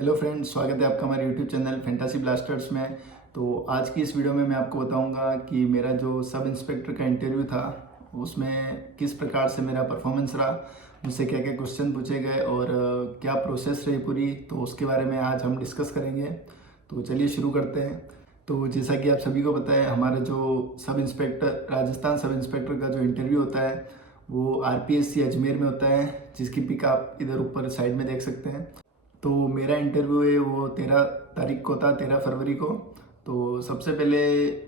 Hello friends, स्वागत है आपका हमारे यूट्यूब चैनल फैंटासी ब्लास्टर्स में। तो आज की इस वीडियो में मैं आपको बताऊंगा कि मेरा जो सब इंस्पेक्टर का इंटरव्यू था उसमें किस प्रकार से मेरा परफॉर्मेंस रहा, मुझसे क्या क्या क्वेश्चन पूछे गए और क्या प्रोसेस रही पूरी, तो उसके बारे में आज हम डिस्कस करेंगे। तो चलिए शुरू करते हैं। तो जैसा कि आप सभी को पता है, हमारा जो sub inspector Rajasthan sub inspector का जो इंटरव्यू होता है वो RPSC अजमेर में होता है, जिसकी पिक आप इधर ऊपर साइड में देख सकते हैं। तो मेरा इंटरव्यू है वो 13 तारीख को था, 13 फरवरी को। तो सबसे पहले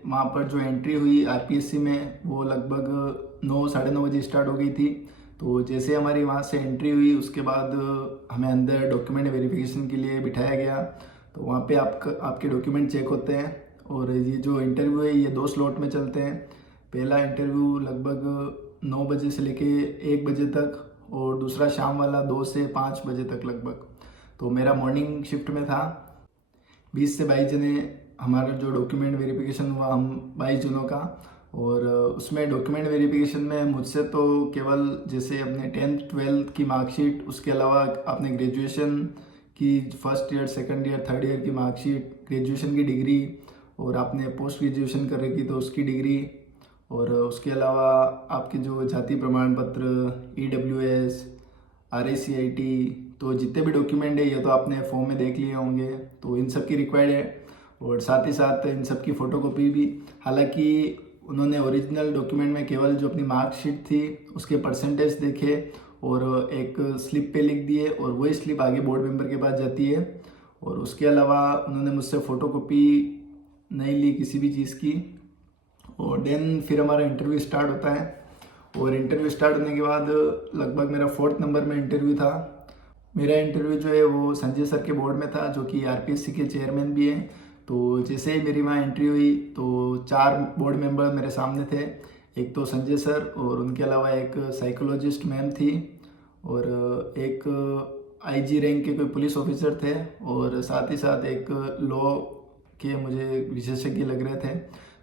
वहाँ पर जो एंट्री हुई RPSC में वो लगभग 9 साढ़े 9 बजे स्टार्ट हो गई थी। तो जैसे हमारी वहाँ से एंट्री हुई उसके बाद हमें अंदर डॉक्यूमेंट वेरिफिकेशन के लिए बिठाया गया। तो वहाँ पे आपके डॉक्यूमेंट चेक होते हैं। और ये जो इंटरव्यू है ये 2 स्लॉट में चलते हैं। पहला इंटरव्यू लगभग 9 बजे से लेके 1 बजे तक और दूसरा शाम वाला 2 से 5 बजे तक लगभग। तो मेरा मॉर्निंग शिफ्ट में था। 20 से 22 जने हमारा जो डॉक्यूमेंट वेरिफिकेशन हुआ, हम 22 जनों का। और उसमें डॉक्यूमेंट वेरिफिकेशन में मुझसे तो केवल जैसे अपने 10th 12th की मार्कशीट, उसके अलावा आपने ग्रेजुएशन की first year second year third year की मार्कशीट, ग्रेजुएशन की डिग्री और आपने पोस्ट ग्रेजुएशन कर रखी तो उसकी डिग्री, और उसके अलावा आपके जो जाति प्रमाण पत्र, EWS, RICIT, तो जितने भी डॉक्यूमेंट है ये तो आपने फॉर्म में देख लिए होंगे। तो इन सब की रिक्वायर्ड है और साथ ही साथ इन सब की फ़ोटोकॉपी भी। हालांकि उन्होंने ओरिजिनल डॉक्यूमेंट में केवल जो अपनी मार्कशीट थी उसके परसेंटेज देखे और एक स्लिप पे लिख दिए और वही स्लिप आगे बोर्ड मेंबर के पास जाती है। और उसके अलावा उन्होंने मुझसे फ़ोटोकॉपी नहीं ली किसी भी चीज़ की। और देन फिर हमारा इंटरव्यू स्टार्ट होता है। और इंटरव्यू स्टार्ट होने के बाद लगभग मेरा 4th नंबर में इंटरव्यू था। मेरा इंटरव्यू जो है वो संजय सर के बोर्ड में था, जो कि RPSC के चेयरमैन भी हैं। तो जैसे ही मेरी वहाँ एंट्री हुई तो 4 बोर्ड मेंबर मेरे सामने थे। एक तो संजय सर और उनके अलावा एक साइकोलॉजिस्ट मैम थी और एक IG रैंक के कोई पुलिस ऑफिसर थे और साथ ही साथ एक लॉ के मुझे विशेषज्ञ लग रहे थे।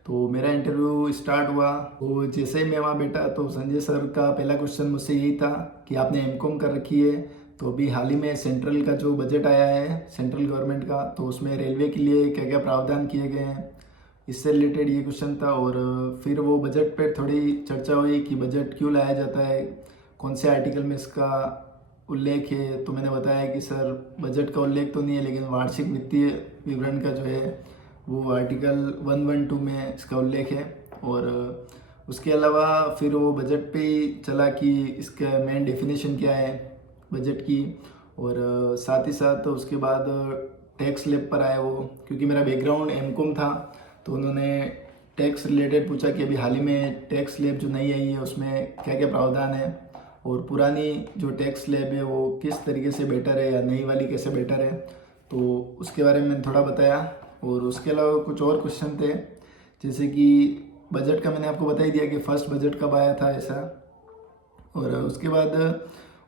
तो मेरा इंटरव्यू स्टार्ट हुआ। तो जैसे ही मैं वहाँ बैठा तो संजय सर का पहला क्वेश्चन मुझसे यही था कि आपने MCOM कर रखी है, तो अभी हाल ही में सेंट्रल का जो बजट आया है सेंट्रल गवर्नमेंट का, तो उसमें रेलवे के लिए क्या क्या प्रावधान किए गए हैं, इससे रिलेटेड ये क्वेश्चन था। और फिर वो बजट पे थोड़ी चर्चा हुई कि बजट क्यों लाया जाता है, कौन से आर्टिकल में इसका उल्लेख है। तो मैंने बताया कि सर बजट का उल्लेख तो नहीं है, लेकिन वार्षिक वित्तीय विवरण का जो है वो आर्टिकल 112 में इसका उल्लेख है। और उसके अलावा फिर वो बजट पे ही चला कि इसका मेन डेफिनेशन क्या है बजट की। और साथ ही साथ उसके बाद टैक्स स्लैब पर आए वो, क्योंकि मेरा बैकग्राउंड MCOM था। तो उन्होंने टैक्स रिलेटेड पूछा कि अभी हाल ही में टैक्स स्लैब जो नई आई है उसमें क्या क्या प्रावधान है और पुरानी जो टैक्स स्लैब है वो किस तरीके से बेटर है या नई वाली कैसे बेटर है। तो उसके बारे में मैंने थोड़ा बताया। और उसके अलावा कुछ और क्वेश्चन थे, जैसे कि बजट का मैंने आपको बता ही दिया कि फर्स्ट बजट कब आया था ऐसा। और उसके बाद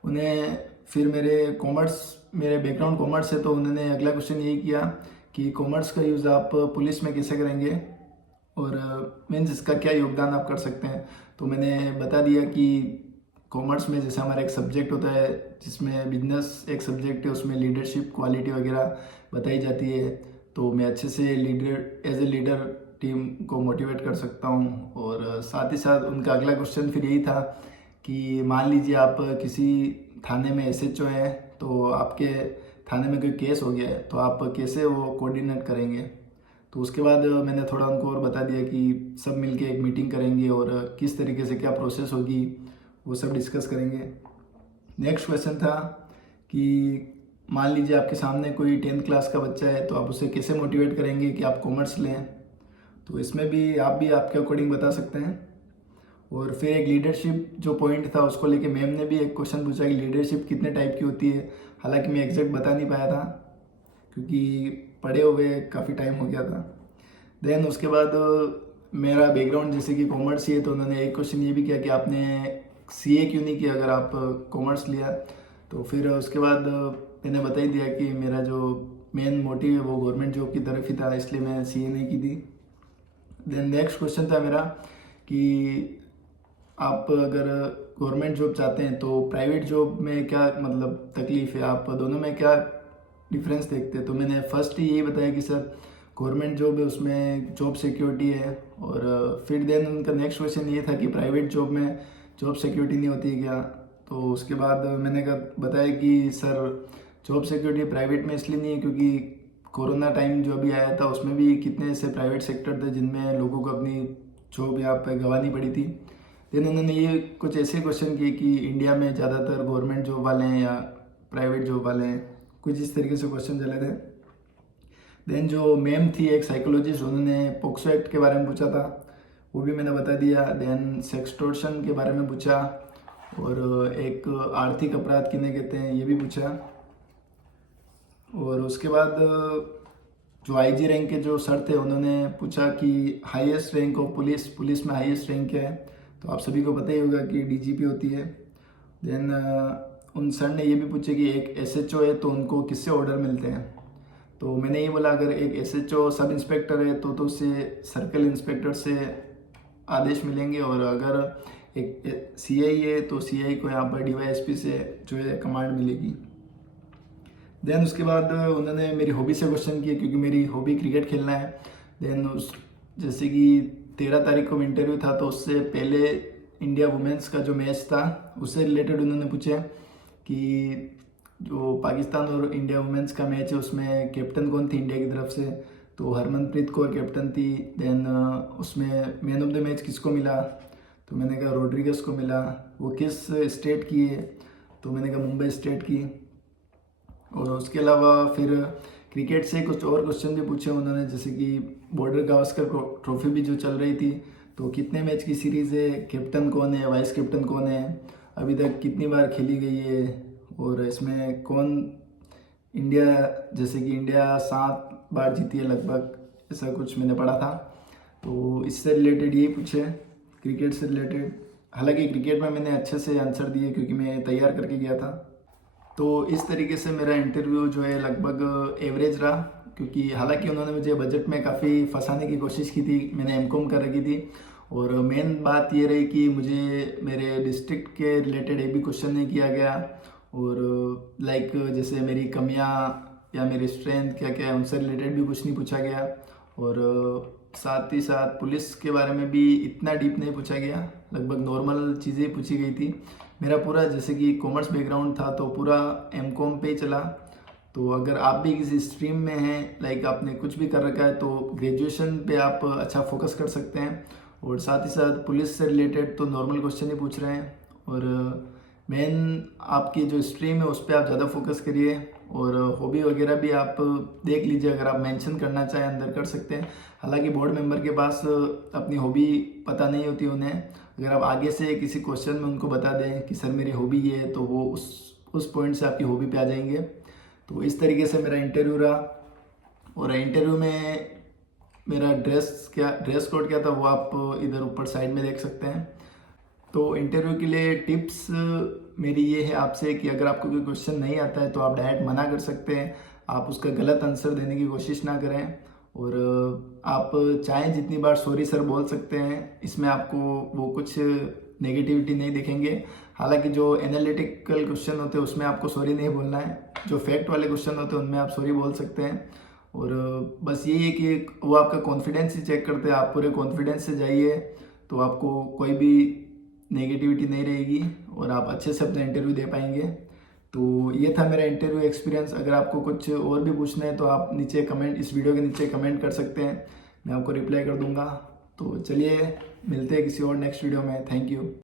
उन्हें फिर मेरे बैकग्राउंड कॉमर्स है, तो उन्होंने अगला क्वेश्चन यही किया कि कॉमर्स का यूज़ आप पुलिस में कैसे करेंगे और मीन्स इसका क्या योगदान आप कर सकते हैं। तो मैंने बता दिया कि कॉमर्स में जैसे हमारा एक सब्जेक्ट होता है जिसमें बिजनेस एक सब्जेक्ट है, उसमें लीडरशिप क्वालिटी वगैरह बताई जाती है। तो मैं अच्छे से एज ए लीडर टीम को मोटिवेट कर सकता हूँ। और साथ ही साथ उनका अगला क्वेश्चन फिर यही था कि मान लीजिए आप किसी थाने में SHO हैं, तो आपके थाने में कोई केस हो गया है तो आप कैसे वो कोऑर्डिनेट करेंगे। तो उसके बाद मैंने थोड़ा उनको और बता दिया कि सब मिलके एक मीटिंग करेंगे और किस तरीके से क्या प्रोसेस होगी वो सब डिस्कस करेंगे। नेक्स्ट क्वेश्चन था कि मान लीजिए आपके सामने कोई 10th क्लास का बच्चा है, तो आप उसे कैसे मोटिवेट करेंगे कि आप कॉमर्स लें। तो इसमें भी आपके अकॉर्डिंग बता सकते हैं। और फिर एक लीडरशिप जो पॉइंट था उसको लेके मैम ने भी एक क्वेश्चन पूछा कि लीडरशिप कितने टाइप की होती है। हालांकि मैं एग्जैक्ट बता नहीं पाया था क्योंकि पढ़े हुए काफ़ी टाइम हो गया था। देन उसके बाद मेरा बैकग्राउंड जैसे कि कॉमर्स ही है, तो उन्होंने एक क्वेश्चन ये भी किया कि आपने CA क्यों नहीं किया अगर आप कॉमर्स लिया। तो फिर उसके बाद मैंने बता ही दिया कि मेरा जो मेन मोटिव है वो गवर्नमेंट जॉब की तरफ ही था, इसलिए मैंने CA नहीं की थी। देन नेक्स्ट क्वेश्चन था मेरा कि आप अगर गवर्नमेंट जॉब चाहते हैं तो प्राइवेट जॉब में क्या मतलब तकलीफ है, आप दोनों में क्या डिफरेंस देखते हैं। तो मैंने फर्स्ट ही यही बताया कि सर गवर्नमेंट जॉब है, उसमें जॉब सिक्योरिटी है। और फिर देन उनका नेक्स्ट क्वेश्चन ये था कि प्राइवेट जॉब में जॉब सिक्योरिटी नहीं होती है क्या। तो उसके बाद मैंने बताया कि सर जॉब सिक्योरिटी प्राइवेट में इसलिए नहीं है क्योंकि कोरोना टाइम जो अभी आया था उसमें भी कितने ऐसे प्राइवेट सेक्टर थे जिनमें लोगों को अपनी जॉब यहाँ पे गंवानी पड़ी थी। देन उन्होंने ये कुछ ऐसे क्वेश्चन किए कि इंडिया में ज़्यादातर गवर्नमेंट जॉब वाले हैं या प्राइवेट जॉब वाले हैं, कुछ इस तरीके से क्वेश्चन चले थे। देन जो मैम थी एक साइकोलॉजिस्ट, उन्होंने पोक्सो एक्ट के बारे में पूछा था, वो भी मैंने बता दिया। देन सेक्सटोर्शन के बारे में पूछा और एक आर्थिक अपराध किन्हें कहते हैं ये भी पूछा। और उसके बाद जो आईजी रैंक के जो सर थे उन्होंने पूछा कि हाईएस्ट रैंक ऑफ पुलिस में हाईएस्ट रैंक क्या है। तो आप सभी को पता ही होगा कि डीजीपी होती है। देन उन सर ने ये भी पूछा कि एक एसएचओ है तो उनको किससे ऑर्डर मिलते हैं। तो मैंने ये बोला अगर एक एसएचओ सब इंस्पेक्टर है तो उसे सर्कल इंस्पेक्टर से आदेश मिलेंगे, और अगर एक सीआई है तो सीआई को यहाँ पर डीवाईएसपी से जो है कमांड मिलेगी। देन उसके बाद उन्होंने मेरी हॉबी से क्वेश्चन किए क्योंकि मेरी हॉबी क्रिकेट खेलना है। देन जैसे कि 13 तारीख को इंटरव्यू था तो उससे पहले इंडिया वुमेन्स का जो मैच था उससे रिलेटेड उन्होंने पूछा कि जो पाकिस्तान और इंडिया वुमेन्स का मैच है उसमें कैप्टन कौन थी इंडिया की तरफ से। तो हरमनप्रीत कौर कैप्टन थी। देन उसमें मैन ऑफ द मैच किसको मिला, तो मैंने कहा रोड्रिगस को मिला। वो किस स्टेट की है, तो मैंने कहा मुंबई स्टेट की। और उसके अलावा फिर क्रिकेट से कुछ और क्वेश्चन भी पूछे उन्होंने, जैसे कि बॉर्डर गावस्कर ट्रॉफी भी जो चल रही थी तो कितने मैच की सीरीज़ है, कैप्टन कौन है, वाइस कैप्टन कौन है, अभी तक कितनी बार खेली गई है, और इसमें कौन इंडिया, जैसे कि इंडिया 7 बार जीती है लगभग, ऐसा कुछ मैंने पढ़ा था। तो इससे रिलेटेड यही पूछे क्रिकेट से रिलेटेड। हालांकि क्रिकेट में मैंने अच्छे से आंसर दिए क्योंकि मैं तैयार करके गया था। तो इस तरीके से मेरा इंटरव्यू जो है लगभग एवरेज रहा, क्योंकि हालांकि उन्होंने मुझे बजट में काफ़ी फंसाने की कोशिश की थी। मैंने एमकॉम कर रखी थी और मेन बात ये रही कि मुझे मेरे डिस्ट्रिक्ट के रिलेटेड एक भी क्वेश्चन नहीं किया गया, और लाइक जैसे मेरी कमियां या मेरी स्ट्रेंथ क्या क्या है उनसे रिलेटेड भी कुछ नहीं पूछा गया। और साथ ही साथ पुलिस के बारे में भी इतना डीप नहीं पूछा गया, लगभग नॉर्मल चीज़ें पूछी गई थी। मेरा पूरा जैसे कि कॉमर्स बैकग्राउंड था तो पूरा एमकॉम पे ही चला। तो अगर आप भी किसी स्ट्रीम में हैं, लाइक आपने कुछ भी कर रखा है, तो ग्रेजुएशन पे आप अच्छा फोकस कर सकते हैं। और साथ ही साथ पुलिस से रिलेटेड तो नॉर्मल क्वेश्चन ही पूछ रहे हैं, और मेन आपकी जो स्ट्रीम है उस पर आप ज़्यादा फोकस करिए। और हॉबी वगैरह भी आप देख लीजिए, अगर आप मेंशन करना चाहें अंदर कर सकते हैं। हालांकि बोर्ड मेंबर के पास अपनी हॉबी पता नहीं होती उन्हें, अगर आप आगे से किसी क्वेश्चन में उनको बता दें कि सर मेरी हॉबी ये है, तो वो उस पॉइंट से आपकी हॉबी पे आ जाएंगे। तो इस तरीके से मेरा इंटरव्यू रहा। और इंटरव्यू में मेरा ड्रेस कोड क्या था वो आप इधर ऊपर साइड में देख सकते हैं। तो इंटरव्यू के लिए टिप्स मेरी ये है आपसे कि अगर आपको कोई क्वेश्चन नहीं आता है तो आप डायरेक्ट मना कर सकते हैं, आप उसका गलत आंसर देने की कोशिश ना करें। और आप चाहें जितनी बार सॉरी सर बोल सकते हैं, इसमें आपको वो कुछ नेगेटिविटी नहीं दिखेंगे। हालांकि जो एनालिटिकल क्वेश्चन होते हैं उसमें आपको सॉरी नहीं बोलना है, जो फैक्ट वाले क्वेश्चन होते हैं उनमें आप सॉरी बोल सकते हैं। और बस यही है कि वो आपका कॉन्फिडेंस ही चेक करते हैं, आप पूरे कॉन्फिडेंस से जाइए तो आपको कोई भी नेगेटिविटी नहीं रहेगी और आप अच्छे से अपना इंटरव्यू दे पाएंगे। तो ये था मेरा इंटरव्यू एक्सपीरियंस। अगर आपको कुछ और भी पूछना है तो आप नीचे कमेंट, इस वीडियो के नीचे कमेंट कर सकते हैं, मैं आपको रिप्लाई कर दूंगा। तो चलिए मिलते हैं किसी और नेक्स्ट वीडियो में। Thank you.